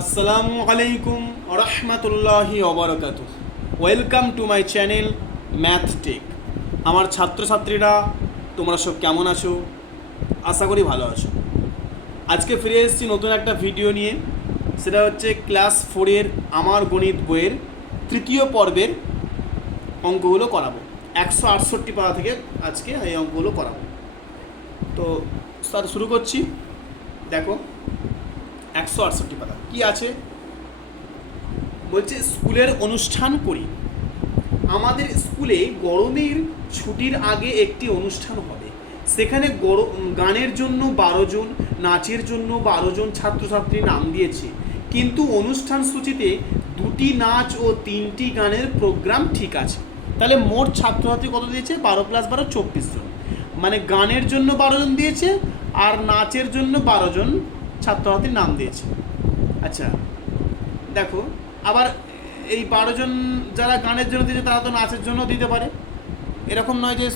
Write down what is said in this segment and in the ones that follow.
আসসালামু আলাইকুম রহমতুল্লাহি অবরকাত welcome to my channel Math Tech. আমার ছাত্রছাত্রীরা, তোমরা সব কেমন আছো? আশা করি ভালো আছো। আজকে ফিরে এসেছি নতুন একটা ভিডিও নিয়ে। সেটা হচ্ছে ক্লাস ফোরের আমার গণিত বইয়ের তৃতীয় পর্বের অঙ্কগুলো করাবো। একশো আটষট্টি পাতা থেকে আজকে এই অঙ্কগুলো করাবো। তো স্যার শুরু করছি। দেখো। একশো আটষট্টি পাতা। কি আছে? বলছে, স্কুলের অনুষ্ঠান করি। আমাদের স্কুলে গরমের ছুটির আগে একটি অনুষ্ঠান হবে। সেখানে গানের জন্য বারো জন, নাচের জন্য বারো জন ছাত্রছাত্রী নাম দিয়েছে। কিন্তু অনুষ্ঠান সূচিতে দুটি নাচ ও তিনটি গানের প্রোগ্রাম ঠিক আছে। তাহলে মোট ছাত্রছাত্রী কত দিয়েছে? বারো প্লাস বারো, চব্বিশ জন। মানে গানের জন্য বারো জন দিয়েছে আর নাচের জন্য বারো জন ছাত্রছাত্রীর নাম দিয়েছে। আচ্ছা দেখো, আবার এই বারো জন যারা গানের জন্য দিয়েছে, তারা তো নাচের জন্য দিতে পারে। এরকম নয় যে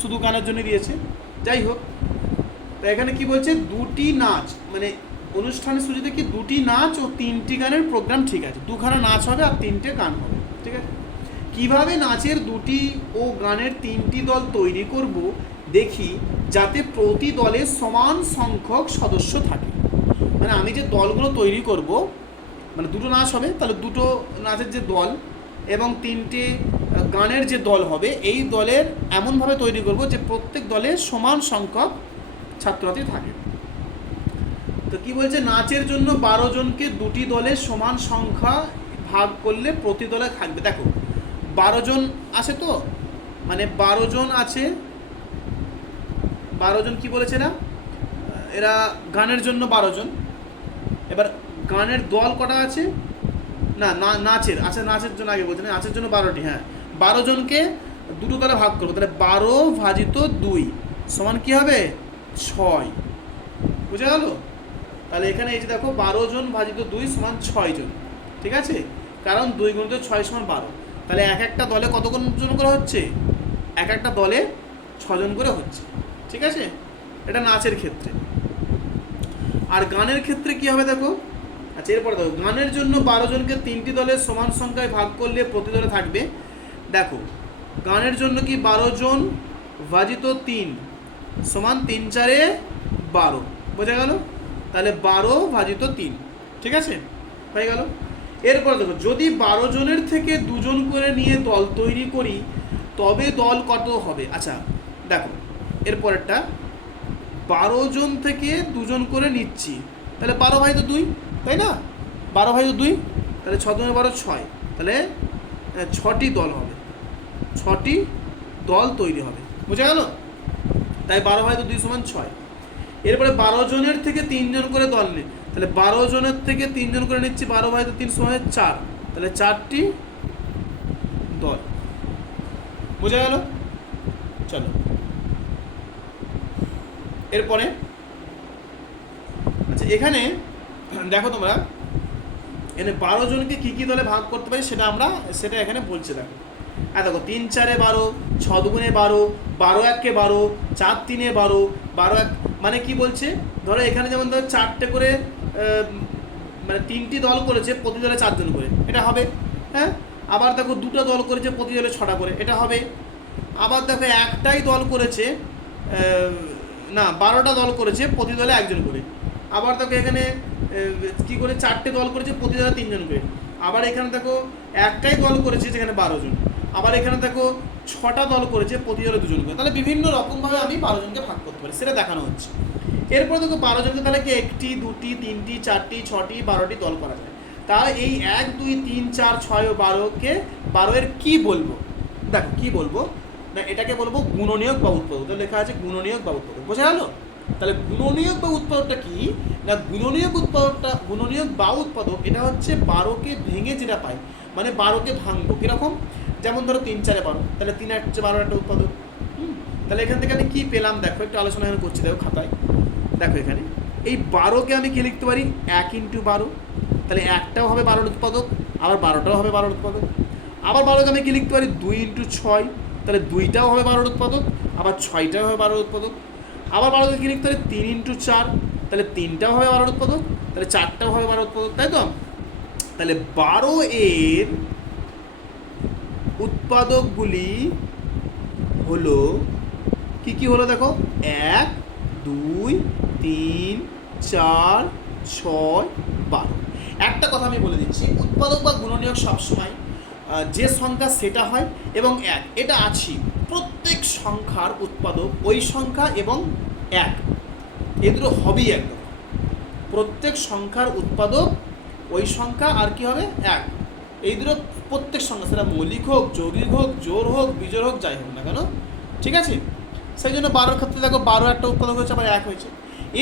শুধু গানের জন্য দিয়েছে। যাই হোক, তা এখানে কি বলছে? দুটি নাচ মানে অনুষ্ঠানের সূচিতে কি দুটি নাচ ও তিনটি গানের প্রোগ্রাম ঠিক আছে? দুখানা নাচ হবে আর তিনটে গান হবে, ঠিক আছে? কীভাবে নাচের দুটি ও গানের তিনটি দল তৈরি করব দেখি যাতে প্রতি দলে সমান সংখ্যক সদস্য থাকে। মানে আমি যে দলগুলো তৈরি করব মানে দুটো নাচ হবে, তাহলে দুটো নাচের যে দল এবং তিনটে গানের যে দল হবে, এই দলের এমনভাবে তৈরি করব যে প্রত্যেক দলে সমান সংখ্যক ছাত্রছাত্রী থাকে। তো কী বলছে? নাচের জন্য বারো জনকে দুটি দলে সমান সংখ্যা ভাগ করলে প্রতি দলে থাকবে। দেখো, বারো জন আছে তো? মানে বারো জন আছে, বারো জন কি বলেছে না এরা গানের জন্য বারো জন। এবার গানের দল কটা আছে? না নাচের আচ্ছা নাচের জন্য আগে বলছে নাচের জন্য বারোটি হ্যাঁ। বারো জনকে দুটো দলে ভাগ করব, তাহলে বারো ভাজিত দুই সমান কি হবে? ছয়। বুঝে গেল? তাহলে এখানে এই যে দেখো, বারো জন ভাজিত দুই সমান ছয় জন, ঠিক আছে? কারণ দুই গুণিত ছয় সমান বারো। তাহলে এক একটা দলে কত কোন জন করে হচ্ছে? এক একটা দলে ছজন করে হচ্ছে, ঠিক আছে? এটা নাচের ক্ষেত্রে। আর গানের ক্ষেত্রে কি হবে দেখো? আচ্ছা এরপরে দেখো, গানের জন্য বারো জনকে তিনটি দলের সমান সংখ্যায় ভাগ করলে প্রতি দলে থাকবে। দেখো, গানের জন্য কি বারো জন ভাজিত তিন? সমান তিন চারে বারো। বোঝা গেল? তাহলে বারো ভাজিত তিন। ঠিক আছে? হয়ে গেল? এরপর দেখো, যদি বারো জনের থেকে দুজন করে নিয়ে দল তৈরি করি, তবে দল কত হবে? আচ্ছা দেখো, এরপরেরটা বারো জন থেকে দুজন করে নিচ্ছি। তাহলে বারো ভাই তো দুই, তাই না? বারো ভাই তো দুই, তাহলে ছ দুই বারো ছয়। তাহলে ছটি দল হবে। ছটি দল তৈরি হবে। বুঝা গেল? তাই বারো ভাই তো দুই সমান ছয়। এরপরে বারো জনের থেকে তিনজন করে দল নেই তাহলে বারো জনের থেকে তিনজন করে নিচ্ছি, বারো ভাই তো তিন সময় চার। তাহলে চারটি দল। বোঝা গেল? চলো। এরপরে আচ্ছা এখানে, দেখো তোমরা, এখানে বারো জনকে কী কী দলে ভাগ করতে পারি সেটা আমরা, সেটা এখানে বলছে দেখো। আর দেখো, তিন চারে বারো, ছ দুগুণে বারো বারো এককে বারো, চার তিনে বারো বারো এক মানে কি বলছে? ধরো এখানে যেমন ধরো চারটে করে মানে তিনটি দল করেছে, প্রতি দলে চারজন করে, এটা হবে হ্যাঁ? আবার দেখো দুটো দল করেছে, প্রতি দলে ছটা করে, এটা হবে। আবার দেখো একটাই দল করেছে না, বারোটা দল করেছে, প্রতি দলে একজন করে। আবার দেখো এখানে কি করে চারটে দল করেছে, প্রতি দলে তিনজন করে আবার এখানে দেখো একটাই দল করেছে যেখানে বারো জন। আবার এখানে দেখো ছটা দল করেছে, প্রতি দলে দুজন করে। তাহলে বিভিন্ন রকমভাবে আমি বারো জনকে ভাগ করতে পারি, সেটা দেখানো হচ্ছে। এরপর দেখো বারো জনকে তাহলে কি একটি, দুটি, তিনটি, চারটি, ছটি, বারোটি দল করা যায়? তাহলে এই এক, দুই, তিন, চার, ছয় ও বারোকে বারো এর কি বলব? দেখো কি বলব? এটাকে বলব গুণনীয়ক বা উৎপাদক। লেখা আছে গুণনীয়ক বা উৎপাদক। বোঝা গেল? তাহলে গুণনীয়ক বা উৎপাদকটা কি? না, গুণনীয়ক উৎপাদকটা, গুণনীয়ক বা উৎপাদক, এটা হচ্ছে বারোকে ভেঙে যেটা পাই মানে বারোকে ভাঙবো। কীরকম? যেমন ধরো তিন চারে বারো। তাহলে তিন আট বারো একটা উৎপাদক। তাহলে এখান থেকে আমি কী পেলাম? দেখো, একটু আলোচনা এখানে করছি, দেখো খাতায়। দেখো এখানে। এই বারোকে আমি কী লিখতে পারি? এক ইন্টু বারো। তাহলে একটাও হবে বারোর উৎপাদক, আবার বারোটাও হবে বারোর উৎপাদক। আবার বারোকে আমি কি লিখতে পারি? দুই ইন্টু ছয়। তাহলে দুইটাও হবে বারোর উৎপাদক, আবার ছয়টাও হবে বারোর উৎপাদক। আবার বারোকে কি লিখতে তিন ইন্টু চার, তাহলে তিনটাও হবে বারোর উৎপাদক, তাহলে চারটাও হবে বারো উৎপাদক, তাই তো? তাহলে বারো এর উৎপাদকগুলি হলো, কি কি হলো দেখো? এক, দুই, তিন, চার, ছয়, বারো। একটা কথা আমি বলে দিচ্ছি, উৎপাদক বা গুণনীয়ক সবসময় যে সংখ্যা সেটা হয় এবং এক। এটা আছি। প্রত্যেক সংখ্যার উৎপাদক ওই সংখ্যা এবং এক। এ দুটো হবেই একদম। প্রত্যেক সংখ্যার উৎপাদক ওই সংখ্যা আর কি হবে? এক। এই দুটো প্রত্যেক সংখ্যা, সেটা মৌলিক হোক, যৌগিক হোক জোর হোক বিজোর হোক, যাই হোক না কেন, ঠিক আছে? সেই জন্য বারোর ক্ষেত্রে দেখো বারো একটা উৎপাদক হয়েছে, আবার এক হয়েছে।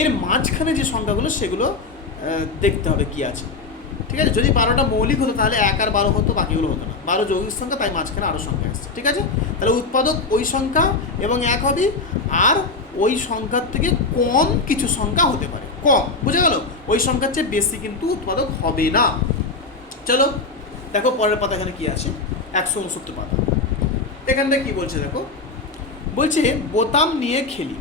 এর মাঝখানে যে সংখ্যাগুলো, সেগুলো দেখতে হবে কি আছে। ঠিক আছে? যদি বারোটা মৌলিক হতো তাহলে এক আর বারো হতো, বাকিগুলো হতো না। বারো যৌগিক সংখ্যা, তাই মাঝখানে আরও সংখ্যা আসছে, ঠিক আছে? তাহলে উৎপাদক ওই সংখ্যা এবং এক হবে, আর ওই সংখ্যার থেকে কম কিছু সংখ্যা হতে পারে। কম, বুঝে গেল? ওই সংখ্যার চেয়ে বেশি কিন্তু উৎপাদক হবে না। চলো, দেখো পরের পাতা এখানে কি আছে? একশো উনসত্তর পাতা। এখানটা কি বলছে দেখো? বলছে, বোতাম নিয়ে খেলি।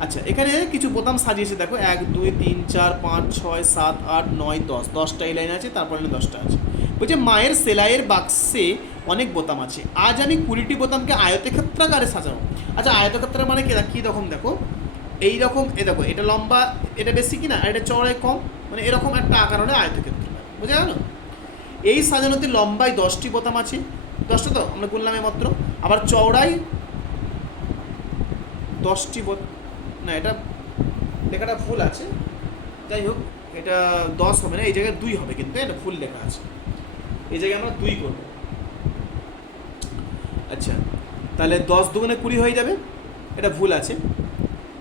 আচ্ছা এখানে কিছু বোতাম সাজিয়েছে, দেখো, এক, দুই, তিন, চার, পাঁচ, ছয়, সাত, আট, নয়, দশ। দশটা এই লাইন আছে, তারপরে দশটা আছে। বলছে, মায়ের সেলাইয়ের বাক্সে অনেক বোতাম আছে। আজ আমি কুড়িটি বোতামকে আয়তক্ষেত্রাকারে সাজাবো। আচ্ছা আয়তক্ষেত্র মানে কি? রকম, দেখো? এই রকম, এ দেখো, এটা লম্বা, এটা বেশি কি না, আর এটা চওড়ায় কম মানে এরকম একটা আকার হলে আয়তক্ষেত্র। বোঝা গেল? এই সাজানোতে লম্বায় দশটি বোতাম আছে। দশটা তো, আমরা গুনলাম মাত্র আবার চওড়াই দশটি বোত না, এটা লেখাটা ভুল আছে। যাই হোক, এটা দশ হবে না, এই জায়গায় দুই হবে কিন্তু এটা ভুল লেখা আছে। এই জায়গায় আমরা দুই করব। আচ্ছা তাহলে দশ দুগুণে কুড়ি হয়ে যাবে, এটা ভুল আছে।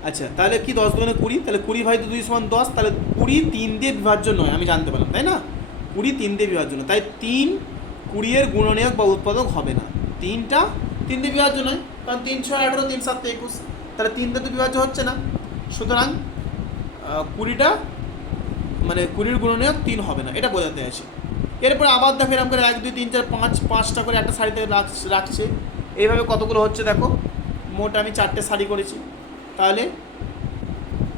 আচ্ছা তাহলে কি দশ দুগুণে কুড়ি? তাহলে কুড়ি ভাই দুই সমান দশ, তাহলে কুড়ি তিন দিয়ে বিভাজ্য নয়, আমি জানতে পারলাম, তাই না? কুড়ি তিন দিয়ে বিভাজ্য নয়, তাই তিন কুড়িয়ের গুণনীয়ক বা উৎপাদক হবে না। তিনটা তিন দিয়ে বিভাজ্য নয়, কারণ তিন ছয় আঠেরো, তিন সাত, একুশ। তাহলে তিনটা তো বিভাজ্য হচ্ছে না। সুতরাং কুড়িটা মানে কুড়ির গুণনীয়ক তিন হবে না, এটা বোঝাতে আছে এরপরে আবার দেখো এরকম করে এক, দুই, তিন, চার, পাঁচ, পাঁচটা করে একটা শাড়িতে রাখ- রাখছে। এইভাবে কতগুলো হচ্ছে দেখো? মোট আমি চারটে শাড়ি করেছি। তাহলে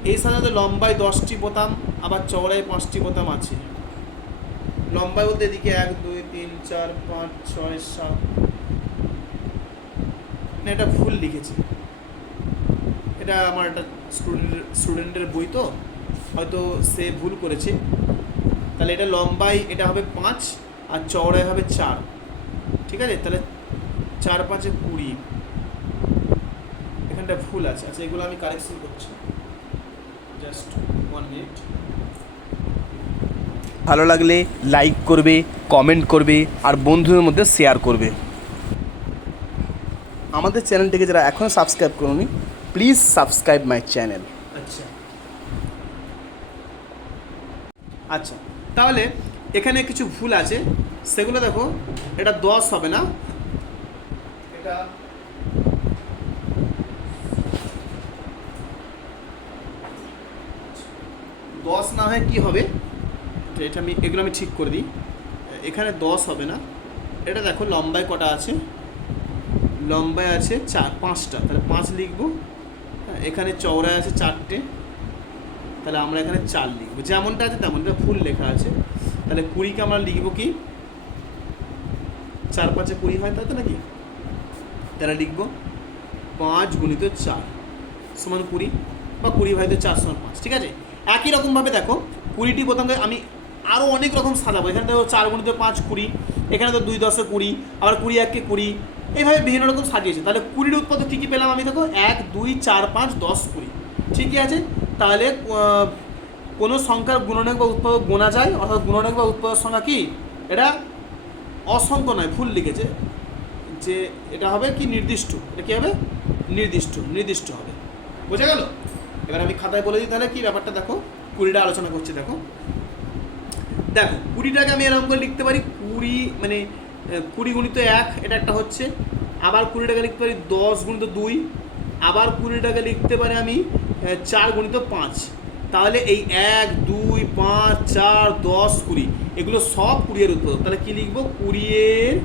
এই সাজাতে লম্বায় দশটি বোতাম, আবার চওড়ায় পাঁচটি বোতাম আছে। লম্বায় বলতে এদিকে এক, দুই, তিন, চার, পাঁচ, ছয়, সাত। এটা ভুল লিখেছি। এটা আমার একটা স্টুডেন্টের স্টুডেন্টের বই তো, হয়তো সে ভুল করেছে। তাহলে এটা লম্বাই এটা হবে পাঁচ, আর চওড়ায় হবে চার। ঠিক আছে? তাহলে চার পাঁচে কুড়ি। এখানটা ভুল আছে। আচ্ছা এগুলো আমি কারেকশন করছি। জাস্ট ওয়ান মিনিট ভালো লাগলে লাইক করবে কমেন্ট করবে, আর বন্ধুদের মধ্যে শেয়ার করবে। আমাদের চ্যানেলটিকে যারা এখনও সাবস্ক্রাইব করুনি প্লিজ সাবস্ক্রাইব মাই চ্যানেল আচ্ছা। আচ্ছা তাহলে এখানে কিছু ভুল আছে। সেগুলো দেখো এটা দশ হবে না। এটা দশ না হয় কি হবে? তো এটা আমি এগুলো আমি ঠিক করে দিই। এখানে দশ হবে না। এটা দেখো লম্বায় কটা আছে? লম্বায় আছে চার পাঁচটা। তাহলে পাঁচ লিখব। এখানে চওড়ায় আছে চারটে। তাহলে আমরা এখানে চার লিখব। যেমনটা আছে তেমনটা ফুল লেখা আছে। তাহলে কুড়িকে আমরা লিখব কি? চার পাঁচে কুড়ি হয় তাই তো নাকি? তাহলে লিখব পাঁচ গুণিত চার সমান কুড়ি বা কুড়ি ভাই তো চার সমান পাঁচ, ঠিক আছে? একই রকমভাবে দেখো, কুড়িটি বোতামকে আমি আরও অনেক রকম সাজাবো। এখানে দেখো চার গুণিত পাঁচ কুড়ি, এখানে তো দুই দশে কুড়ি, আবার কুড়ি এককে কুড়ি এইভাবে বিভিন্ন রকম সাজিয়েছে। তাহলে কুড়ির উৎপাদক কী কী পেলাম আমি দেখো? এক, দুই, চার, পাঁচ, দশ, কুড়ি। ঠিকই আছে? তাহলে কোনো সংখ্যার গুণনীয়ক বা উৎপাদক গোনা যায়? অর্থাৎ গুণনীয়ক বা উৎপাদক সংখ্যা কি? এটা অসংখ্য নয়, ভুল লিখেছে। যে এটা হবে কি? নির্দিষ্ট। এটা কী হবে? নির্দিষ্ট নির্দিষ্ট হবে। বোঝা গেল? এবার আমি খাতায় বলে দিই, তাহলে কি ব্যাপারটা দেখো? কুড়িটা আলোচনা করছি, দেখো। দেখো, কুড়িটাকে আমি এরকম করে লিখতে পারি, কুড়ি মানে কুড়ি গুণিত এক, এটা একটা হচ্ছে। আবার কুড়িটাকে লিখতে পারি দশ গুণিত দুই, আবার কুড়িটাকে লিখতে পারি আমি চার গুণিত পাঁচ। তাহলে এই এক, দুই, পাঁচ, চার, দশ, কুড়ি, এগুলো সব কুড়িয়ের উৎপাদক। তাহলে কি লিখব? কুড়িয়ের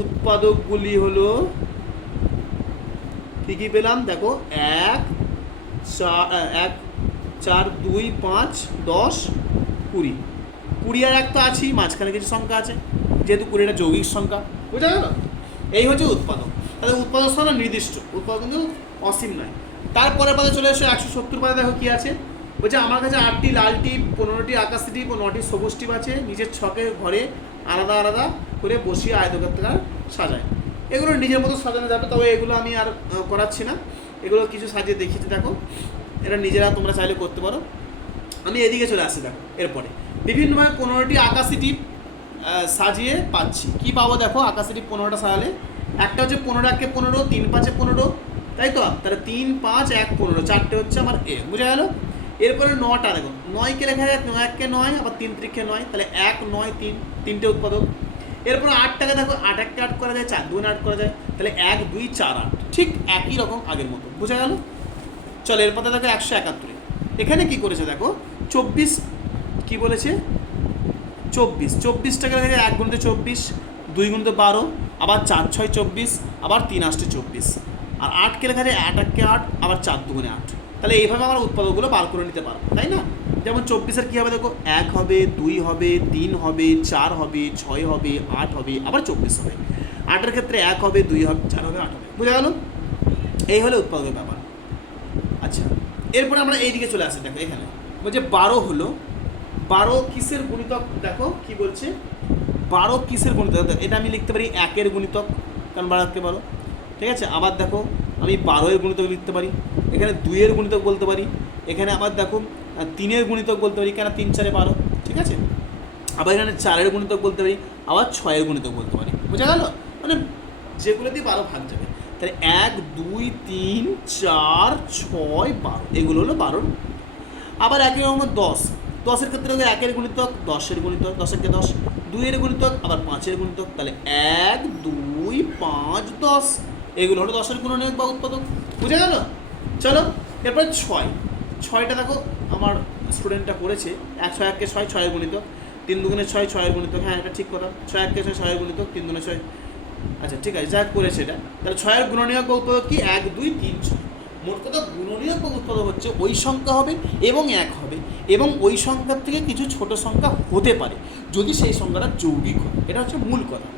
উৎপাদকগুলি হলো, কি কি পেলাম? দেখো, এক চার এক, চার, দুই, পাঁচ, দশ, কুড়ি। কুড়ি আর এক তো আছেই, মাঝখানে কিছু সংখ্যা আছে। যেহেতু কুড়িটা যৌগিক সংখ্যা বুঝা গেল? এই হচ্ছে উৎপাদক। তাহলে উৎপাদক সংখ্যা নির্দিষ্ট। উৎপাদক কিন্তু অসীম নয়। তারপরে পাতে চলে এসে একশো সত্তর পাতে দেখো কি আছে? বলছে আমার কাছে আটটি লাল টিপ পনেরোটি আকাশি টিপ ও নটি সবুজ টিপ আছে। নিজের ছকে ঘরে আলাদা আলাদা করে বসিয়ে আয়তক্ষেত্রাকার সাজায়। এগুলো নিজের মতো সাজানো যাবে তবে এগুলো আমি আর করাচ্ছি না। এগুলো কিছু সাজিয়ে দেখিয়েছি দেখো। এটা নিজেরা তোমরা চাইলে করতে পারো। আমি এদিকে চলে আসছি দেখো এরপরে। বিভিন্নভাবে পনেরোটি আকাশি টিপ সাজিয়ে পাচ্ছি। কি পাবো দেখো, আকাশি টিপ পনেরোটা সাজালে। একটা হচ্ছে পনেরো, একে পনেরো, তিন পাঁচে পনেরো, তাই তো? তাহলে তিন, পাঁচ, এক, পনেরো, চারটে হচ্ছে আমার এ, বুঝা গেল? এরপরে নটা দেখো, নয়কে লেখা যায় নয় এককে নয়, আবার তিন ত্রিকে নয়, তাহলে এক, নয়, তিন, তিনটে উৎপাদক। এরপরে আটটাকে দেখো, আট এককে আট করা যায়, চার, দুই, আট করা যায়, তাহলে এক, দুই, চার, আট, ঠিক একই রকম আগের মতো, বুঝা গেল? চলো, এরপরে দেখো একশো একাত্তরে। এখানে কি করেছে দেখো, চব্বিশ কি বলেছে? চব্বিশ। চব্বিশ টাকা থেকে এক গুণিতে চব্বিশ, দুই গুণিতে বারো, আবার চার ছয় চব্বিশ, আবার তিন আষ্টে চব্বিশ। আর আটকে লেখা যায় আট আটকে আট, আবার চার দুগুণে আট। তাহলে এইভাবে আমরা উৎপাদকগুলো বার করে নিতে পারব, তাই না? যেমন চব্বিশের কী হবে দেখো? এক হবে, দুই হবে, তিন হবে, চার হবে, ছয় হবে, আট হবে, আবার চব্বিশ হবে। আটের ক্ষেত্রে এক হবে, দুই হবে, চার হবে, আট হবে। বুঝা গেল? এই হলো উৎপাদকের ব্যাপার। আচ্ছা এরপরে আমরা এইদিকে চলে আসি, দেখো এখানে। বলছে বারো হলো বারো কিসের গুণিতক? দেখো, কি বলছে? বারো কিসের গুণিতক? এটা আমি লিখতে পারি একের গুণিতক, কারণ রাখতে পারো। ঠিক আছে? আবার দেখো, আমি বারোয়ের গুণিতক লিখতে পারি, এখানে দুইয়ের গুণিতক বলতে পারি, এখানে আবার দেখো তিনের গুণিতক বলতে পারি, কেন তিন চারে বারো? ঠিক আছে? আবার এখানে চারের গুণিতক বলতে পারি, আবার ছয়ের গুণিতক বলতে পারি। বোঝা গেল? মানে যেগুলো দিয়ে বারো ভাগ যাবে। তাহলে এক, দুই, তিন, চার, ছয়, বারো, এগুলো হলো বারোর। আবার একই রকম দশ। দশের ক্ষেত্রে হলো একের গুণিতক, দশের গুণিতক, দশেরকে দশ, দুইয়ের গুণিতক, আবার পাঁচের গুণিতক, তাহলে এক, দুই, পাঁচ, দশ। এগুলো হলো দশের গুণনীয়ক বা উৎপাদক। বুঝে গেল? চলো, এরপর ছয়। ছয়টা দেখো, আমার স্টুডেন্টটা করেছে। এক, ছয়, এককে ছয়, ছয়ের গুণিতক। তিন দুগুণে ছয়, ছয়ের গুণিতক। হ্যাঁ এটা ঠিক কথা। ছয়, এককে ছয়, ছয়ের গুণিতক। তিন দুগুণে ছয়। আচ্ছা ঠিক আছে যা করেছে এটা। তাহলে ছয়ের গুণনীয়ক বা উৎপাদক কি? এক, দুই, তিন, ছয়। মোট কথা গুণনীয়ক বা উৎপাদক হচ্ছে, ওই সংখ্যা হবে এবং এক হবে। এবং ওই সংখ্যার থেকে কিছু ছোট সংখ্যা হতে পারে, যদি সেই সংখ্যাটা যৌগিক হয়। এটা হচ্ছে মূল কথা।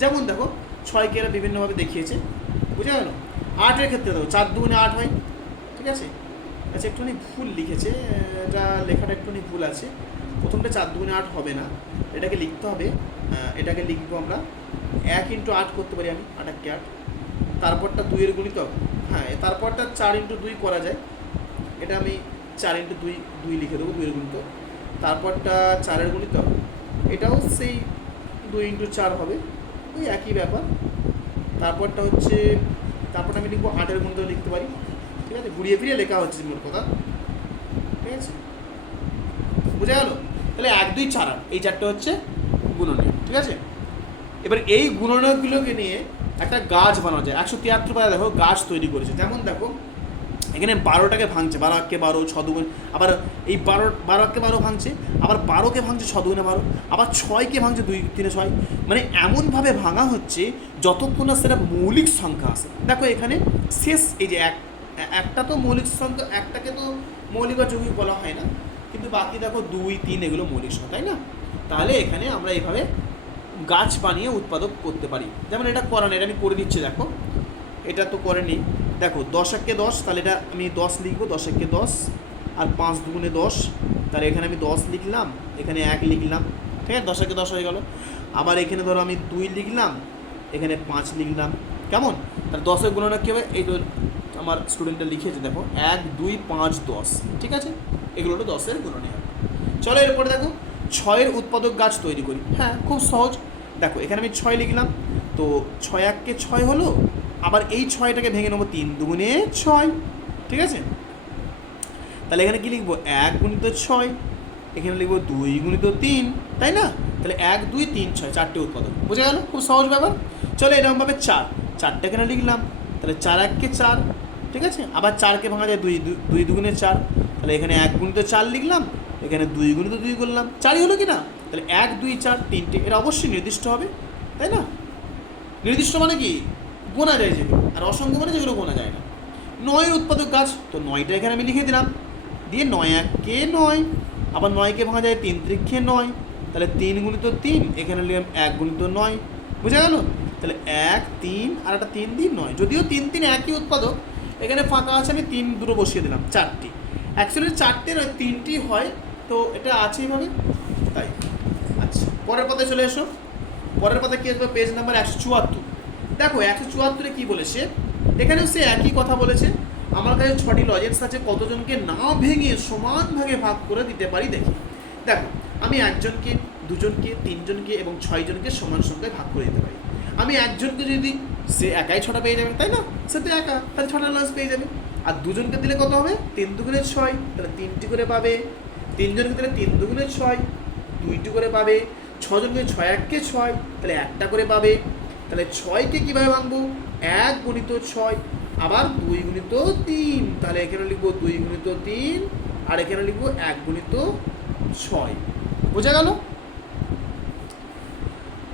যেমন দেখো, ছয়কে এরা বিভিন্নভাবে দেখিয়েছে, বুঝা গেল? আটের ক্ষেত্রে দেখো, চার দুগুণে আট হয়, ঠিক আছে? আচ্ছা একটুখানি ভুল লিখেছে, এটা লেখাটা একটুখানি ভুল আছে। প্রথমটা চার দুগুণে আট হবে না, এটাকে লিখতে হবে এটাকে লিখব আমরা, এক ইন্টু আট করতে পারি আমি, আট একে আট। তারপরটা দুইয়ের গুণিতক হ্যাঁ তারপরটা চার ইন্টু দুই করা যায়। এটা আমি চার ইন্টু দুই দুই লিখে দেবো, দুইয়ের গুণিতক তারপরটা চারের গুণিতক এটাও সেই দুই ইন্টু চার হবে, ওই একই ব্যাপার। তারপরটা হচ্ছে, তারপরটা আমি লিখব আটের গুণিতক লিখতে পারি। ঠিক আছে? ঘুরিয়ে ফিরিয়ে লেখা হচ্ছে মোট কথা। ঠিক আছে? বুঝা গেল? তাহলে এক, দুই, চার এই চারটে হচ্ছে গুণনীয়। ঠিক আছে? এবার এই গুণনীয়কগুলোকে নিয়ে একটা গাছ বানানো যায়, একশো তিয়াত্তর পাতা দেখো গাছ তৈরি করেছে। যেমন দেখো, এখানে বারোটাকে ভাঙছে বারো আটকে বারো, ছ আবার এই বারো বারো আটকে বারো ভাঙছে, আবার বারোকে ভাঙছে, ছ দুগুণে বারো, আবার ছয়কে ভাঙছে, দুই, তিনে ছয়। মানে এমনভাবে ভাঙা হচ্ছে যতক্ষণ না সেটা মৌলিক সংখ্যা আসে দেখো এখানে শেষ, এই যে এক, একটা তো মৌলিক সংখ্যা, একটাকে তো মৌলিক বা যৌগিক বলা হয় না। কিন্তু বাকি দেখো দুই, তিন এগুলো মৌলিক সংখ্যা, তাই না? তাহলে এখানে আমরা এইভাবে গাছ বানিয়ে উৎপাদক করতে পারি। যেমন এটা করানো এটা আমি করে দিচ্ছি, দেখো। এটা তো করেনি দেখো, দশ একে দশ, তাহলে এটা আমি দশ লিখব, দশ একে দশ, আর পাঁচ দুগুণে দশ, তাহলে এখানে আমি দশ লিখলাম, এখানে এক লিখলাম, ঠিক আছে? দশ একে দশ হয়ে গেল। আবার এখানে ধরো আমি দুই লিখলাম, এখানে পাঁচ লিখলাম, কেমন? তাহলে দশের গুণনা কী হবে? এই তো আমার স্টুডেন্টটা লিখেছে, দেখো, এক, দুই, পাঁচ, দশ, ঠিক আছে? এগুলো হলো দশের গুণনীয় চলো এরপরে দেখো ছয়ের উৎপাদক গাছ তৈরি করি। হ্যাঁ খুব সহজ। দেখো, এখানে আমি ছয় লিখলাম। তো ছয় এককে ছয় হলো, আবার এই ছয়টাকে ভেঙে নেব তিন দুগুণে ছয়। ঠিক আছে? তাহলে এখানে কি লিখব? এক গুণিত ছয়। এখানে লিখব দুই গুণিত তিন, তাই না? তাহলে এক, দুই, তিন, ছয়, চারটে উৎপাদক। বুঝে গেল? খুব সহজ ব্যাপার। চলো এরকমভাবে চার। চারটে এখানে লিখলাম। তাহলে চার এককে চার। ঠিক আছে? আবার চারকে ভাঙা যায় দুই, দুই- দুগুণে চার। তাহলে এখানে এক গুণিত চার লিখলাম। এখানে দুই গুণিত দুই করলাম। চারই হলো কি না তাহলে এক, দুই, চার, তিনটে, এটা অবশ্যই নির্দিষ্ট হবে, তাই না? নির্দিষ্ট মানে কি? গোনা যায় যেগুলো, আর অসংখ্য মানে যেগুলো গোনা যায় না। নয়ের উৎপাদক গাছ, তো নয়টা এখানে আমি লিখে দিলাম। দিয়ে নয় এককে নয়, আবার নয়কে ভাঙা যায়? তিন ত্রিক্ষে নয়, তাহলে তিন গুণিত তিন, এখানে লিখলাম এক গুণিত নয়, বুঝা গেল? তাহলে এক, তিন, আর একটা তিন দিন নয়, যদিও তিন তিন একই উৎপাদক, এখানে ফাঁকা আছে, আমি তিন দুটো বসিয়ে দিলাম, চারটি। অ্যাকচুয়ালি চারটে নয়, তিনটি হয় তো এটা আছে এইভাবে তাই। আচ্ছা পরের পাতায় চলে এসো। পরের পাতায় কী আসবে? পেজ নাম্বার একশো চুয়াত্তর। দেখো, একশো চুয়াত্তরে কী বলেছে? এখানেও সে একই কথা বলেছে। আমার কাছে ছটি লজেন্স আছে, কতজনকে না ভেঙে, সমান ভাগে ভাগ করে দিতে পারি দেখি। দেখো, আমি একজনকে, দুজনকে, তিনজনকে এবং ছয়জনকে সমান সংখ্যায় ভাগ করে দিতে পারি। আমি একজনকে যদি সে একাই ছটা পেয়ে যাবে, তাই না? সে তো একা, তাহলে ছটা লজ পেয়ে যাবে। আর দুজনকে দিলে কত হবে? তিন দুগুণে ছয়, তাহলে তিনটি করে পাবে তিনজনকে দিলে তিন দুগুণে ছয়, দুইটি করে পাবে, ছজনকে ছয় এককে ছয়, তাহলে একটা করে পাবে। তাহলে ছয়কে কীভাবে ভাঙবো? এক গুণিত ছয়, আবার দুই গুণিত তিন। তাহলে এখানে লিখব দুই গুণিত তিন, আর এখানে লিখব এক গুণিত ছয়। বোঝা গেল?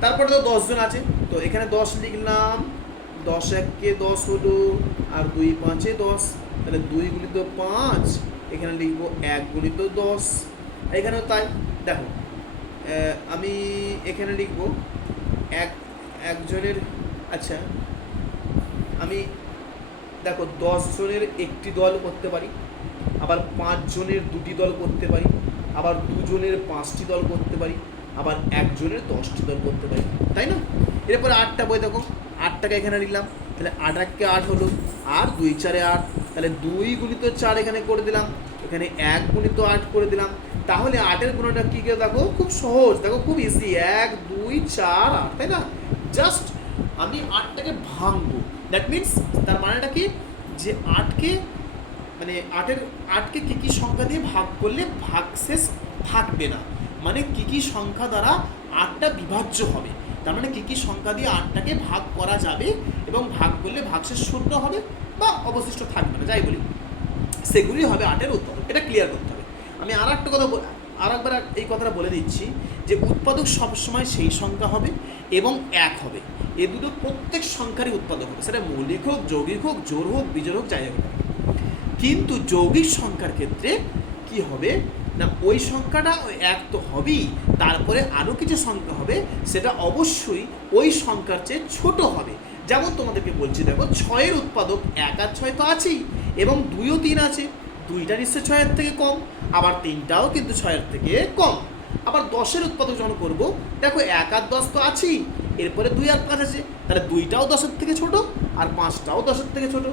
তারপরে তো দশজন আছে, তো এখানে দশ লিখলাম। দশ এককে দশ হলো, আর দুই পাঁচে দশ, তাহলে দুই গুণিত পাঁচ এখানে লিখব এক গুণিত দশ। এখানেও তাই, দেখো আমি এখানে লিখব এক, একজনের আচ্ছা আমি, দেখো জনের একটি দল করতে পারি, আবার পাঁচ জনের দুটি দল করতে পারি, আবার দুজনের পাঁচটি দল করতে পারি, আবার একজনের দশটি দল করতে পারি, তাই না? এরপরে আটটা বই দেখো, আটটাকে এখানে লিখলাম তাহলে আট এককে আট হলো, আর দুই চারে আট তাহলে দুই গুণিত চার এখানে করে দিলাম, এখানে এক গুণিত আট করে দিলাম। তাহলে আটের গুণটা কী কেউ দেখো? খুব সহজ, দেখো খুব ইজি এক, দুই, চার, আট, তাই না? জাস্ট আমি আটটাকে ভাঙবো। দ্যাট মিন্স তার মানেটা কি? যে আটকে মানে আটের, আটকে কী কী সংখ্যা দিয়ে ভাগ করলে ভাগশেষ থাকবে না। মানে কী কী সংখ্যা দ্বারা আটটা বিভাজ্য হবে। তার মানে কী কী সংখ্যা দিয়ে আটটাকে ভাগ করা যাবে এবং ভাগ করলে ভাগশেষ শূন্য হবে। বা অবশিষ্ট থাকবে না, যাই বলি। সেগুলি হবে আটের উৎপাদক এটা ক্লিয়ার করতে হবে। আমি আর একটা কথা আর একবার এই কথাটা বলে দিচ্ছি যে উৎপাদক সবসময় সেই সংখ্যা হবে এবং এক হবে। এ দুটো প্রত্যেক সংখ্যারই উৎপাদক হবে, সেটা মৌলিক হোক, যৌগিক হোক জোর হোক বিজোর হোক, যাই হোক কিন্তু যৌগিক সংখ্যার ক্ষেত্রে কি হবে? না, ওই সংখ্যাটা এক তো হবেই, তারপরে আরও কিছু সংখ্যা হবে, সেটা অবশ্যই ওই সংখ্যার চেয়ে ছোট হবে। যেমন তোমাদেরকে বলছি, দেখো, ছয়ের উৎপাদক এক আর ছয় তো আছেই, এবং দুইও তিন আছে, দুইটা নিশ্চয় ছয়ের থেকে কম, আবার তিনটাও কিন্তু ছয়ের থেকে কম। আবার দশের উৎপাদক যখন করব, দেখো, এক আর দশ তো আছেই, এরপরে দুই আর পাঁচ আছে, তাহলে দুইটাও দশের থেকে ছোট, আর পাঁচটাও দশের থেকে ছোট।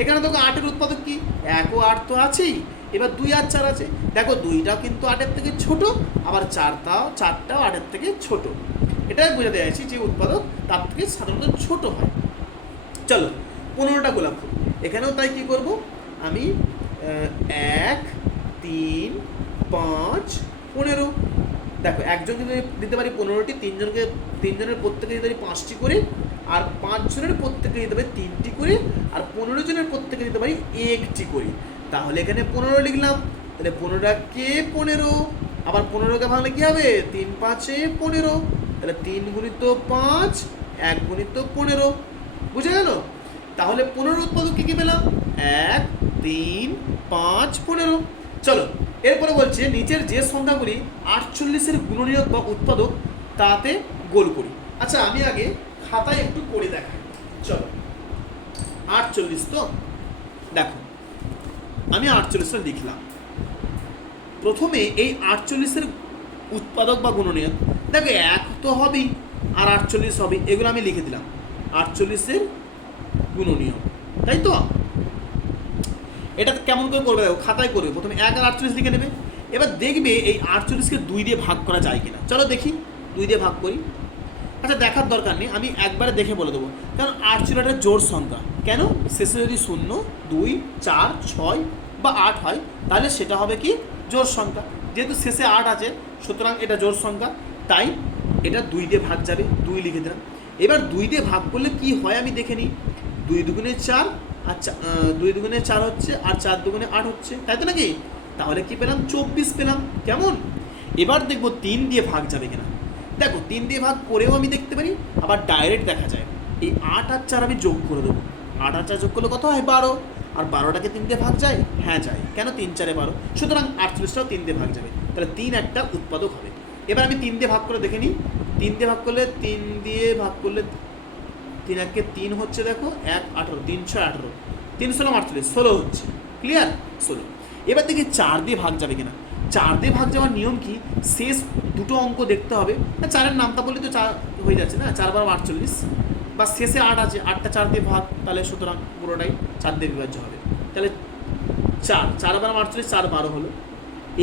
এখানে দেখো আটের উৎপাদক কি? এক ও আট তো আছেই এবার দুই আর চার আছে। দেখো দুইটাও কিন্তু আটের থেকে ছোট, আবার চারটাও চারটাও আটের থেকে ছোট। এটাই বোঝাতে চাইছি যে উৎপাদক তার থেকে সাধারণত ছোট হয়। চলো, পনেরোটা গোলাপ ফুল। এখানেও তাই কি করব? আমি এক, তিন, পাঁচ, পনেরো। দেখো, একজনকে যদি দিতে পারি পনেরোটি, তিনজনকে, তিনজনের প্রত্যেকে দিতে পারি পাঁচটি করে, আর পাঁচজনের প্রত্যেকে দিতে পারি তিনটি করে, আর পনেরো জনের প্রত্যেকে দিতে পারি একটি করে। তাহলে এখানে পনেরো লিখলাম। তাহলে পনেরোকে পনেরো? আবার পনেরোকে ভাঙলে কী হবে? তিন পাঁচে পনেরো। তাহলে তিন গুণিত পাঁচ, এক গুণিত পনেরো। বুঝে গেল? তাহলে পনেরো উৎপাদক কী কী পেলাম? এক, তিন, পাঁচ, পনেরো। চলো, এরপরে বলছে নিচের যে সংখ্যাগুলি আটচল্লিশের গুণনীয়ক বা উৎপাদক, তাতে গোল করি। আচ্ছা আমি আগে খাতায় একটু করে দেখাই। চলো, আটচল্লিশ তো? দেখো আমি আটচল্লিশটা লিখলাম। প্রথমে এই আটচল্লিশের উৎপাদক বা গুণনীয়ক, দেখো এক তো হবেই, আর আটচল্লিশ হবে, এগুলো আমি লিখে দিলাম। আটচল্লিশের গুণনীয় তাই তো? এটা কেমন করে করবে দেখো, খাতায় করবে। প্রথমে এক আর আটচল্লিশ লিখে নেবে। এবার দেখবে এই আটচল্লিশকে দুই দিয়ে ভাগ করা যায় কিনা। চলো দেখি, দুই দিয়ে ভাগ করি। আচ্ছা দেখার দরকার নেই, আমি একবারে দেখে বলে দেবো। কারণ আটচল্লিশ একটা জোর সংখ্যা। কেন শেষে যদি শূন্য দুই, চার, ছয় বা আট হয়, তাহলে সেটা হবে কি? জোর সংখ্যা। যেহেতু শেষে আট আছে, সুতরাং এটা জোর সংখ্যা। তাই এটা দুই দিয়ে ভাগ যাবে, দুই লিখে দিলাম। এবার দুই দিয়ে ভাগ করলে কি হয় আমি দেখে নিই। দুই দুগুণে চার আর দুই দুগুণে চার হচ্ছে আর চার দুগুণে আট হচ্ছে। তাই তো নাকি? তাহলে কি পেলাম? চব্বিশ পেলাম। কেমন? এবার দেখব তিন দিয়ে ভাগ যাবে কিনা। দেখো, তিন দিয়ে ভাগ করেও আমি দেখতে পারি, আবার ডাইরেক্ট দেখা যায়। এই আট আর চার আমি যোগ করে দেবো। আট আর চার যোগ করলে কত হয়? বারো। আর বারোটাকে তিন দিয়ে ভাগ যায়? হ্যাঁ যায়। কেন তিন চারে বারো? সুতরাং আটচল্লিশটাও তিন দিয়ে ভাগ যাবে। তাহলে তিন একটা উৎপাদক হবে। এবার আমি তিন দিয়ে ভাগ করে দেখে নিই। তিন দিয়ে ভাগ করলে তিন দিয়ে ভাগ করলে তিন একে তিন হচ্ছে দেখো এক, আঠেরো। তিন ছয়, আঠেরো। তিন ষোলো, আটচল্লিশ। ষোলো হচ্ছে। ক্লিয়ার ষোলো। এবার দেখি চার দিয়ে ভাগ যাবে কিনা। চার দিয়ে ভাগ যাওয়ার নিয়ম কি? শেষ দুটো অঙ্ক দেখতে হবে। চারের নামটা বললে তো চার হয়ে যাচ্ছে না? চার বারো আটচল্লিশ। বা শেষে আট আছে, আটটা চার দিয়ে ভাগ, তাহলে সুতরাং পুরোটাই চার দিয়ে বিভাজ্য হবে। তাহলে চার চার বারো আটচল্লিশ চার বারো হলো।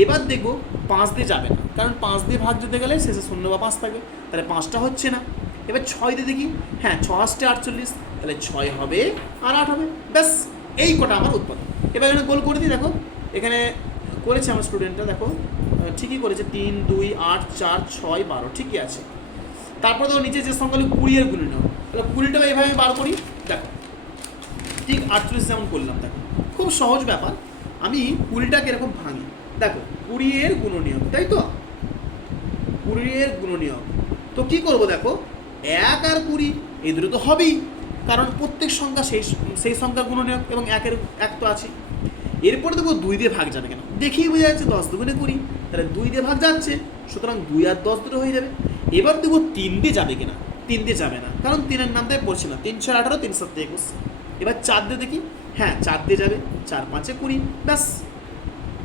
এবার দেখব পাঁচ দিয়ে যাবে না, কারণ পাঁচ দিয়ে ভাগ যেতে গেলে শেষে শূন্য বা পাঁচ থাকবে, তাহলে পাঁচটা হচ্ছে না। এবার ছয় দিয়ে দেখি হ্যাঁ ছ আসতে আটচল্লিশ তাহলে ছয় হবে আর আট হবে। ব্যাস, এই কটা আমার উৎপাদন। এবার এখানে গোল করে দিই, দেখো, এখানে করেছে আমার স্টুডেন্টটা দেখো ঠিকই করেছে, তিন, দুই, আট, চার, ছয়, বারো, ঠিকই আছে। তারপরে তো নিচে যে সংখ্যাগুলো কুড়ি এর গুণে নেও তাহলে কুড়িটা এভাবে বার করি, দেখো। ঠিক আটচল্লিশ যেমন করলাম, দেখো। খুব সহজ ব্যাপার। আমি কুড়িটাকে এরকম ভাঙি। দেখো কুড়ি এর গুণনীয়ক, তাই তো? কুড়ি এর গুণনীয়ক। তো কি করব দেখো? এক আর কুড়ি, এই দুটো তো হবেই, কারণ প্রত্যেক সংখ্যা সেই সেই সংখ্যার গুণনীয়ক এবং একের, এক তো আছে এরপরে দেখো দুই দিয়ে ভাগ যাবে কেন? দেখেই বোঝা যাচ্ছে দশ দুগুণে কুড়ি, তাহলে দুই দিয়ে ভাগ যাচ্ছে, সুতরাং দুই আর দশ দুটো হয়ে যাবে। এবার দেখো তিন দিয়ে যাবে কিনা? তিন দিয়ে যাবে না। কারণ তিনের নামটাই পড়ছে না। তিন ছয় আঠারো, তিন সাত একুশ। এবার চার দিয়ে দেখি। হ্যাঁ চার দিয়ে যাবে। চার পাঁচে কুড়ি। ব্যাস।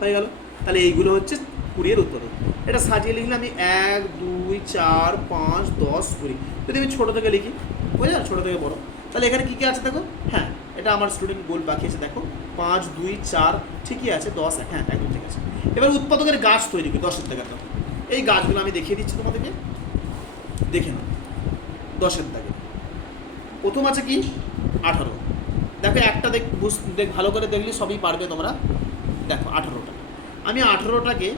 হয়ে গেল। তাহলে এইগুলো হচ্ছে কুড়ির উৎপাদন এটা সাজিয়ে লিখলে আমি এক, দুই, চার, পাঁচ, দশ, কুড়ি। যদি আমি ছোটো থেকে লিখি, বোঝা যায়? ছোটো থেকে বড়। তাহলে এখানে কী কী আছে দেখো? হ্যাঁ এটা আমার স্টুডেন্ট গোল বাকি আছে, দেখো। পাঁচ, দুই, চার, ঠিকই আছে, দশ, এক হ্যাঁ একদম ঠিক আছে। এবার উৎপাদকের গাছ তৈরি করি, দশের দেখো এই গাছগুলো আমি দেখিয়ে দিচ্ছি তোমাদেরকে। দেখে নাও। দশের দাগে। প্রথম আছে কি? আঠারো। দেখো, একটা দেখ, বুঝ, দেখ, ভালো করে দেখলে সবই পারবে তোমরা। দেখো, আঠারোটা। আমি আঠারোটাকে,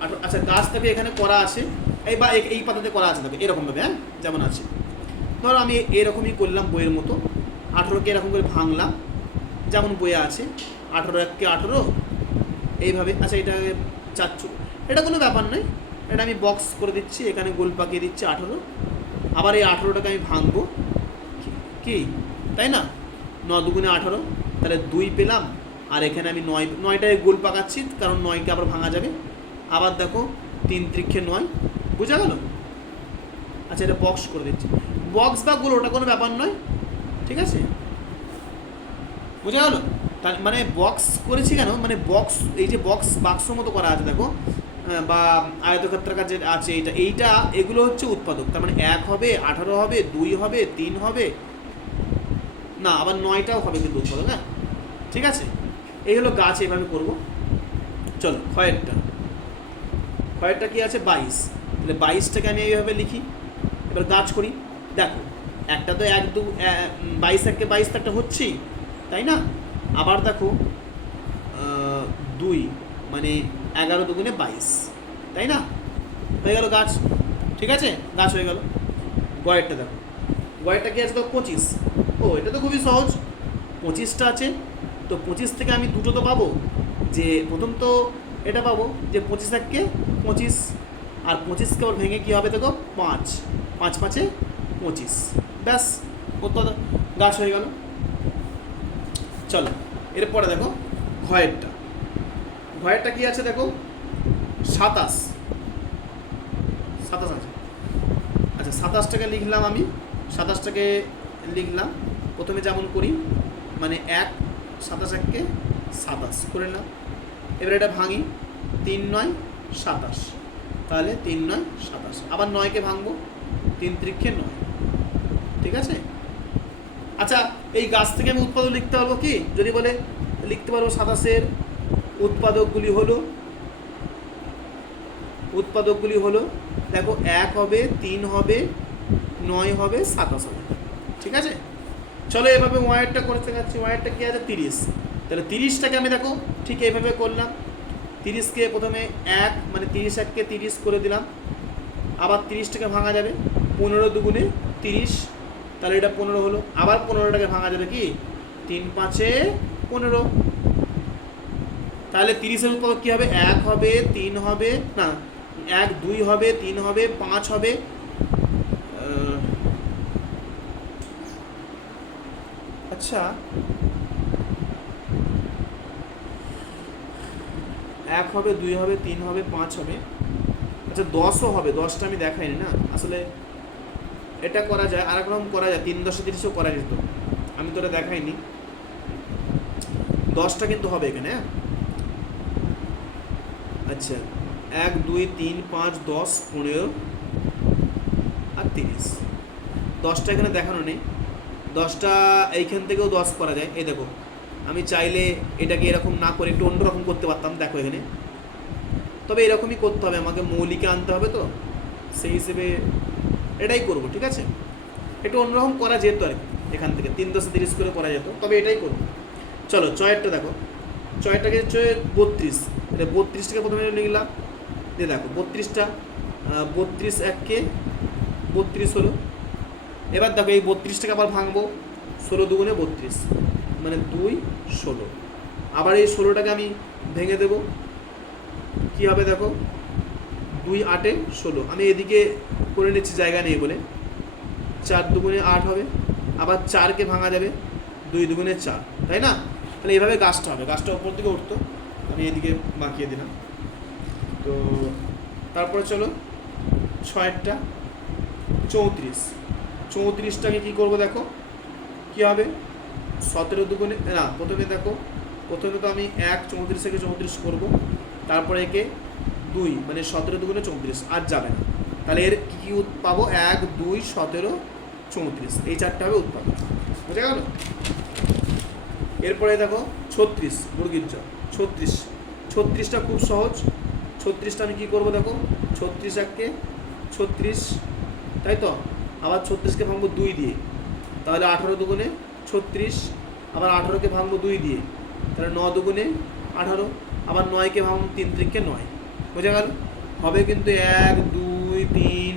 আঠারো আচ্ছা গাছ গাছটাকে এখানে করা আছে। এই বা, এই- পাতাতে করা আছে দেখো, এরকমভাবে হ্যাঁ? যেমন আছে। ধরো, আমি এরকমই করলাম বইয়ের মতো। আঠেরোকে এরকম করে ভাঙলাম। যেমন বইয়ে আছে, আঠেরো এককে আঠেরো। এইভাবে আচ্ছা এটা চাচ্ছু এটা কোনো ব্যাপার নয়। এটা আমি বক্স করে দিচ্ছি, এখানে গোল পাকিয়ে দিচ্ছি আঠেরো। আবার এই আঠেরোটাকে আমি ভাঙবো। কি- তাই না? ন দুগুণে আঠারো, তাহলে দুই পেলাম, আর এখানে আমি নয়, নয়টায় গোল পাকাচ্ছি, কারণ নয়কে আবার ভাঙা যাবে। আবার দেখো, তিন ত্রিক্ষে নয়, বোঝা গেল? আচ্ছা এটা বক্স করে দিচ্ছি। বক্স বা গোল, ওটা কোনো ব্যাপার নয়, ঠিক আছে? বোঝা গেল? তার মানে বক্স করেছি কেন? মানে বক্স এই যে বক্স বাক্স মতো করা আছে, দেখো। বা আয়তক্ষেত্রাকার যে আছে এইটা এইটা, এগুলো হচ্ছে উৎপাদক। তার মানে এক হবে, আঠারো হবে, দুই হবে, তিন হবে। না, আবার নয়টাও হবে কিন্তু উৎপাদক হ্যাঁ? ঠিক আছে? এই হলো গাছ এভাবে করব। চলো, খয়েরটা। খয়েরটা কি আছে? বাইশ। তাহলে বাইশটাকে আমি এইভাবে লিখি। এবার গাছ করি। দেখো, একটা তো এক, দু বাইশ একে বাইশ তো একটা হচ্ছেই, তাই না? আবার দেখো দুই। মানে এগারো দুগুণে বাইশ, তাই না? হয়ে গেল গাছ, ঠিক আছে? গাছ হয়ে গেল। গয়েরটা দেখো। গয়েরটা কি আছে তো? পঁচিশ। ও, এটা তো খুবই সহজ। পঁচিশটা আছে, তো পঁচিশ থেকে আমি দুটো তো পাবো। যে প্রথম তো এটা পাবো, যে পঁচিশ এককে পঁচিশ, আর পঁচিশকে আবার ভেঙে কী হবে দেখো? পাঁচ। পাঁচ পাঁচে পঁচিশ। ব্যাস উৎপাদন গাছ হয়ে গেল। চলো, এরপরে দেখো ঘয়েরটা ঘয়েরটা কি আছে দেখো? সাতাশ। সাতাশ আছে। আচ্ছা সাতাশটাকে লিখলাম আমি। সাতাশটাকে লিখলাম। প্রথমে যেমন করি মানে এক, সাতাশ এককে সাতাশ করে নিলাম এবার এটা ভাঙি। তিন নয়, সাতাশ। তাহলে তিন নয়, সাতাশ। আবার নয়কে ভাঙবো। তিন ত্রিক্ষে নয়। ঠিক আছে? আচ্ছা এই গাছ থেকে আমি উৎপাদন লিখতে পারব কি? যদি বলে লিখতে পারব সাতাশের উৎপাদকগুলি হলো উৎপাদকগুলি হলো, দেখো এক হবে, তিন হবে, নয় হবে, সাতাশ হবে। ঠিক আছে? চলো এভাবে ওয়ারটা করতে যাচ্ছি ওয়ারটা কি আছে? তিরিশ। তাহলে তিরিশটাকে আমি দেখো, ঠিক এইভাবে করলাম। তিরিশকে প্রথমে এক মানে তিরিশ এককে তিরিশ করে দিলাম। আবার তিরিশটাকে ভাঙা যাবে। পনেরো দুগুণে তিরিশ। তাহলে এটা পনেরো হলো। আবার পনেরোটাকে ভাঙা যাবে কি? তিন পাঁচে পনেরো। তাহলে তিরিশের উৎপাদক কী হবে? এক হবে, তিন হবে, না, এক, দুই হবে, তিন হবে, পাঁচ হবে। আচ্ছা। এক হবে, দুই হবে, তিন হবে, পাঁচ হবে। আচ্ছা দশও হবে, দশটা আমি দেখাইনি না। আসলে এটা করা যায় আর রকম করা যায়, তিন দশে তিরিশও করা যেত। আমি তো এটা দেখাইনি। দশটা কিন্তু হবে এখানে হ্যাঁ? আচ্ছা এক, দুই, তিন, পাঁচ, দশ, পনেরো আর তিরিশ। দশটা এখানে দেখানো নেই। দশটা এইখান থেকেও দশ করা যায়। এই দেখো, আমি চাইলে এটাকে এরকম না করে একটু অন্যরকম করতে পারতাম। দেখো এখানে। তবে এরকমই করতে হবে। আমাকে মৌলিকে আনতে হবে তো। সেই হিসেবে এটাই করব, ঠিক আছে? একটু অন্যরকম করা যেত আর কি এখান থেকে। তিন দশে তিরিশ করে করা যেত। তবে এটাই করব। চলো, চয়েরটা দেখো। চয়েরটাকে হচ্ছে বত্রিশ। এটা বত্রিশটাকে প্রথমে লিখলাম দিয়ে দেখো, বত্রিশটা বত্রিশ এককে বত্রিশ হলো। এবার দেখো এই বত্রিশটাকে আবার ভাঙবো, ষোলো দুগুণে বত্রিশ মানে দুই ষোলো। আবার এই ষোলোটাকে আমি ভেঙে দেবো। কী হবে দেখো? দুই আটে ষোলো। আমি এদিকে করে নিচ্ছি, জায়গা নেই বলে। চার দুগুণে আট হবে। আবার চারকে ভাঙা যাবে, দুই দুগুণে চার। তাই না? তাহলে এইভাবে গাছটা হবে। গাছটা ওপর দিকে উঠতো। আমি এদিকে বাঁকিয়ে দিলাম। তো তারপরে চলো ছয়েরটা চৌত্রিশ। চৌত্রিশটাকে কী করব দেখো? কী হবে? সতেরো দুগুণে, না, প্রথমে দেখো, প্রথমে তো আমি এক, চৌত্রিশ থেকে চৌত্রিশ করব। তারপরে একে দুই মানে সতেরো দুগুণে চৌত্রিশ, আর যাবে না। তাহলে এর কী কী পাবো? এক, দুই, সতেরো, চৌত্রিশ। এই চারটা হবে উৎপাদন বুঝা গেল? এরপরে দেখো, ছত্রিশ, মুরগির জল। ছত্রিশ। ছত্রিশটা খুব সহজ। ছত্রিশটা আমি কী করব দেখো? ছত্রিশ এককে ছত্রিশ, তাই তো? আবার ছত্রিশকে ভাঙবো দুই দিয়ে। তাহলে আঠারো দুগুণে ছত্রিশ, আবার আঠারোকে ভাঙবো দুই দিয়ে। তাহলে ন দুগুণে আঠারো, আবার নয়কে ভাঙবো তিন তিনকে নয়। বোঝা গেল? হবে কিন্তু এক, দুই, তিন,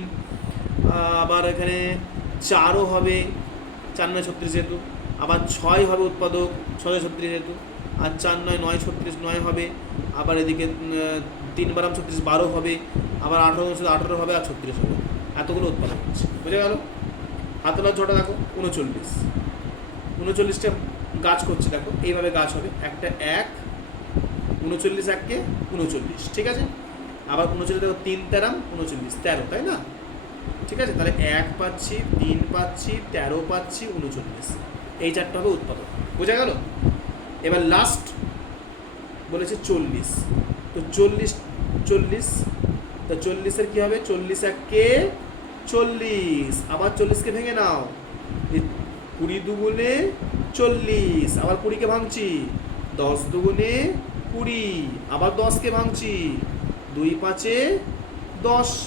আবার এখানে চারও হবে। চার নয় ছত্রিশ যেহেতু, আবার ছয় হবে উৎপাদক, ছয় ছত্রিশ যেহেতু। আর চার নয় নয়, ছত্রিশ, নয় হবে। আবার এদিকে তিন বারাম, ছত্রিশ, বারো হবে। আবার আঠারো শুধু আঠারো হবে আর ছত্রিশ হবে। এতগুলো উৎপাদক হচ্ছে। বুঝে গেল? হাতলার ছটা দেখো, উনচল্লিশ। উনচল্লিশটা গাছ করছে, দেখো। এইভাবে গাছ হবে। একটা এক, উনচল্লিশ এককে উনচল্লিশ, ঠিক আছে? আবার উনচল্লিশ দেখো, তিন তেরাম, উনচল্লিশ, তেরো, তাই না? ঠিক আছে? তাহলে এক পাচ্ছি, তিন পাচ্ছি, তেরো পাচ্ছি, উনচল্লিশ। এই চারটা হবে উৎপাদন। বোঝা গেল? এবার লাস্ট বলেছে চল্লিশ। তো চল্লিশ চল্লিশ, তো চল্লিশের কী হবে? চল্লিশ এককে চল্লিশ। আবার চল্লিশকে ভেঙে নাও। কুড়ি দুগুণে চল্লিশ। আবার কুড়িকে ভাঙছি। দশ দুগুণে কুড়ি। আবার দশকে ভাঙছি। দুই পাঁচে দশ।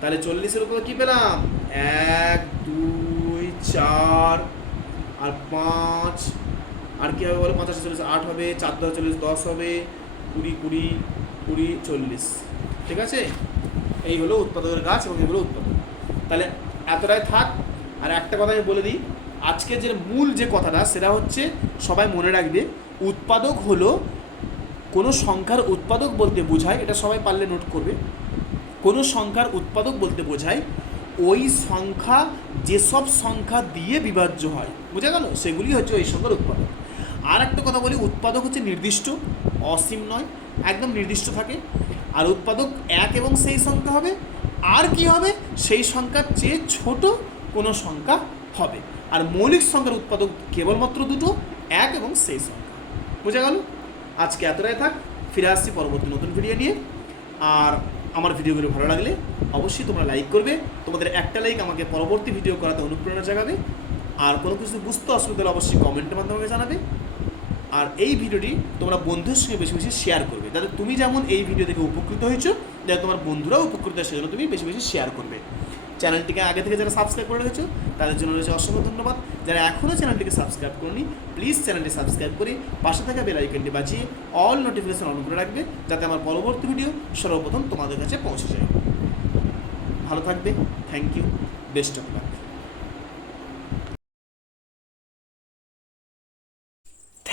তাহলে চল্লিশের উপর কি পেলাম? এক, দুই, চার, আর পাঁচ আর কি হবে বলো? পঁচাশি, চল্লিশ, আট হবে, চার দশ, চল্লিশ, দশ হবে, কুড়ি কুড়ি কুড়ি, চল্লিশ। ঠিক আছে? এই হলো উৎপাদকের গাছ এবং এগুলো উৎপাদক। তাহলে এতটাই থাক। আর একটা কথা আমি বলে দিই, আজকে যে মূল যে কথাটা, সেটা হচ্ছে সবাই মনে রাখবে, উৎপাদক হলো কোনো সংখ্যার উৎপাদক বলতে বোঝায়, এটা সবাই পারলে নোট করবে, কোনো সংখ্যার উৎপাদক বলতে বোঝায়, ওই সংখ্যা যেসব সংখ্যা দিয়ে বিভাজ্য হয়, বোঝা গেল? সেগুলি হচ্ছে ওই সংখ্যার উৎপাদক। আর একটা কথা বলি, উৎপাদক হচ্ছে নির্দিষ্ট, অসীম নয়, একদম নির্দিষ্ট থাকে। আর উৎপাদক এক এবং সেই সংখ্যা হবে। আর কি হবে? সেই সংখ্যার চেয়ে ছোট কোনো সংখ্যা হবে। আর মৌলিক সংখ্যার উৎপাদক কেবলমাত্র দুটো, এক এবং সেই সংখ্যা। বোঝা গেল? আজকে এতটাই থাক, ফিরে আসছি পরবর্তী নতুন ভিডিও নিয়ে। আর আমার ভিডিওগুলো ভালো লাগলে অবশ্যই তোমরা লাইক করবে। তোমাদের একটা লাইক আমাকে পরবর্তী ভিডিও করাতে অনুপ্রেরণা জাগাবে। আর কোনো কিছু বুঝতে অসুবিধা হলে অবশ্যই কমেন্টের মাধ্যমে জানাবে। আর এই ভিডিওটি তোমরা বন্ধুদের সঙ্গে বেশি বেশি শেয়ার করবে। যাতে তুমি যেমন এই ভিডিও থেকে উপকৃত হয়েছো, যাতে তোমার বন্ধুরাও উপকৃত হয়, সেজন্য তুমি বেশি বেশি শেয়ার করবে। চ্যানেলটিকে আগে থেকে যারা সাবস্ক্রাইব করে রেখেছো, তাদের জন্য রয়েছে অসংখ্য ধন্যবাদ। যারা এখনও চ্যানেলটিকে সাবস্ক্রাইব করনি প্লিজ চ্যানেলটি সাবস্ক্রাইব করে পাশে থাকা বেল আইকনটি বাজিয়ে অল নোটিফিকেশন অন করে রাখবে, যাতে আমার পরবর্তী ভিডিও সর্বপ্রথম তোমাদের কাছে পৌঁছে যায়। ভালো থাকবে thank you best of luck